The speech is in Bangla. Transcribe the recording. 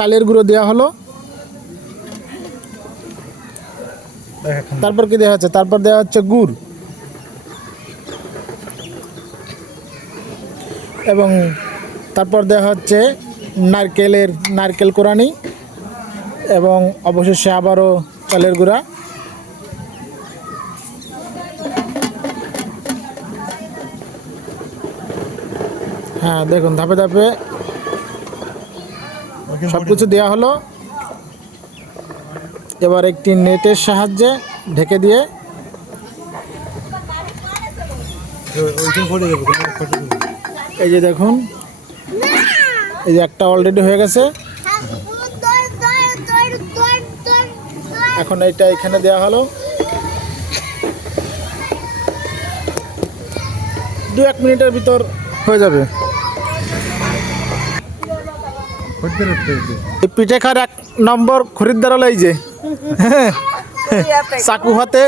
চালের গুঁড়ো দেওয়া হলো। তারপর কি দেওয়া হচ্ছে? তারপর দেওয়া হচ্ছে গুড় এবং তারপর দেওয়া হচ্ছে নারকেল কোরানি এবং অবশেষে আবারও চালের গুঁড়া। হ্যাঁ দেখুন, ধাপে ধাপে সব কিছু দেওয়া হলো। এবার একটি নেটের সাহায্যে ঢেকে দিয়ে এই যে দেখুন, এই যে একটা অলরেডি হয়ে গেছে। এখন এইটা এখানে দেওয়া হলো। 2-1 মিনিটের ভিতর হয়ে যাবে। পিঠে খার 1 নম্বর খরিদ্দার হলো এই যে চাকু হাতে।